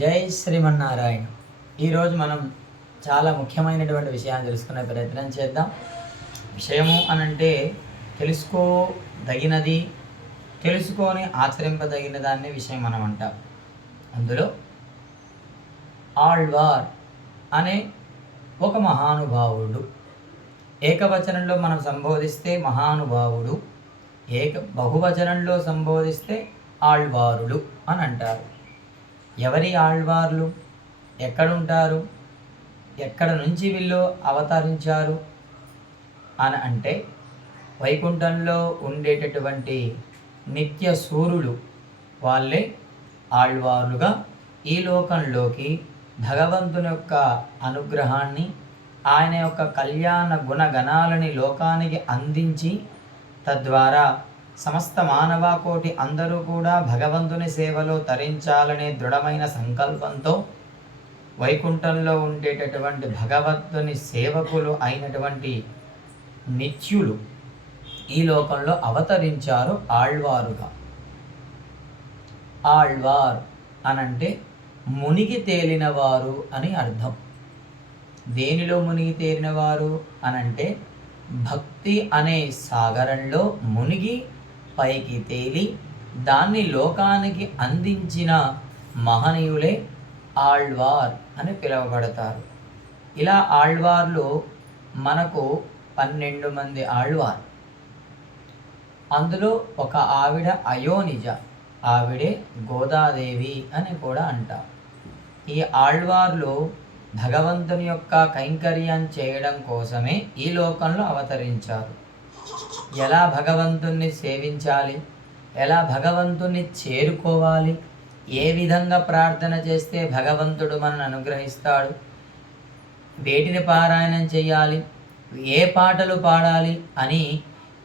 జై శ్రీమన్నారాయణ. ఈరోజు మనం చాలా ముఖ్యమైనటువంటి విషయాన్ని తెలుసుకునే ప్రయత్నం చేద్దాం. విషయము అనంటే తెలుసుకోదగినది, తెలుసుకొని ఆచరింపదగిన దాన్ని విషయం మనం అంటాం. అందులో ఆళ్వార్ అనే ఒక మహానుభావుడు, ఏకవచనంలో మనం సంబోధిస్తే మహానుభావుడు, బహువచనంలో సంబోధిస్తే ఆళ్వారులు అని అంటారు. ఎవరి ఆళ్వార్లు, ఎక్కడుంటారు, ఎక్కడ నుంచి వీళ్ళు అవతరించారు అని అంటే వైకుంఠంలో ఉండేటటువంటి నిత్య సూర్యులు వాళ్ళే ఆళ్వార్లుగా ఈ లోకంలోకి భగవంతుని యొక్క అనుగ్రహాన్ని, ఆయన యొక్క కళ్యాణ గుణగణాలని లోకానికి అందించి తద్వారా సమస్త మానవాకోటి అందరూ కూడా భగవంతుని సేవలో తరించాలనే దృఢమైన సంకల్పంతో వైకుంఠంలో ఉండేటటువంటి భగవంతుని సేవకులు అయినటువంటి నిత్యులు ఈ లోకంలో అవతరించారు ఆళ్వారుగా. ఆళ్వార్ అనంటే మునిగి తేలినవారు అని అర్థం. దేనిలో మునిగి తేలినవారు అనంటే భక్తి అనే సాగరంలో మునిగి పైకి తేలి దాన్ని లోకానికి అందించిన మహనీయులే ఆళ్వార్ అని పిలువబడతారు. ఇలా ఆళ్వార్లు మనకు 12 మంది ఆళ్వార్. అందులో ఒక ఆవిడ అయోనిజ, ఆవిడే గోదాదేవి అని కూడా అంటారు. ఈ ఆళ్వార్లు భగవంతుని యొక్క కైంకర్యం చేయడం కోసమే ఈ లోకంలో అవతరించారు. ఎలా భగవంతుణ్ణి సేవించాలి, ఎలా భగవంతుణ్ణి చేరుకోవాలి, ఏ విధంగా ప్రార్థన చేస్తే భగవంతుడు మనల్ని అనుగ్రహిస్తాడు, వేటిని పారాయణం చేయాలి, ఏ పాటలు పాడాలి అని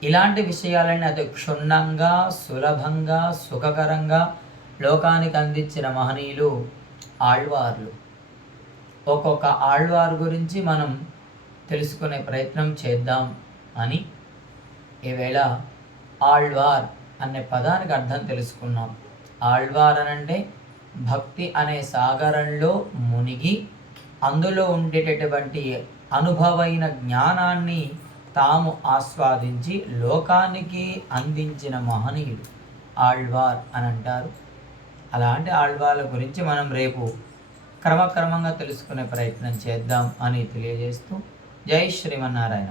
ఇలాంటి విషయాలన్నీ అతి క్షుణ్ణంగా, సులభంగా, సుఖకరంగా లోకానికి అందించిన మహనీయులు ఆళ్వార్లు. ఒక్కొక్క ఆళ్వార్ గురించి మనం తెలుసుకునే ప్రయత్నం చేద్దాం అని ఈవేళ ఆళ్వార్ అనే పదానికి అర్థం తెలుసుకున్నాం. ఆళ్వార్ అనంటే భక్తి అనే సాగరంలో మునిగి అందులో ఉండేటటువంటి అనుభవైన జ్ఞానాన్ని తాము ఆస్వాదించి లోకానికి అందించిన మహనీయుడు ఆళ్వార్ అని అంటారు. అలాంటి ఆళ్వార్ల గురించి మనం రేపు క్రమక్రమంగా తెలుసుకునే ప్రయత్నం చేద్దాం అని తెలియజేస్తూ జై శ్రీమన్నారాయణ.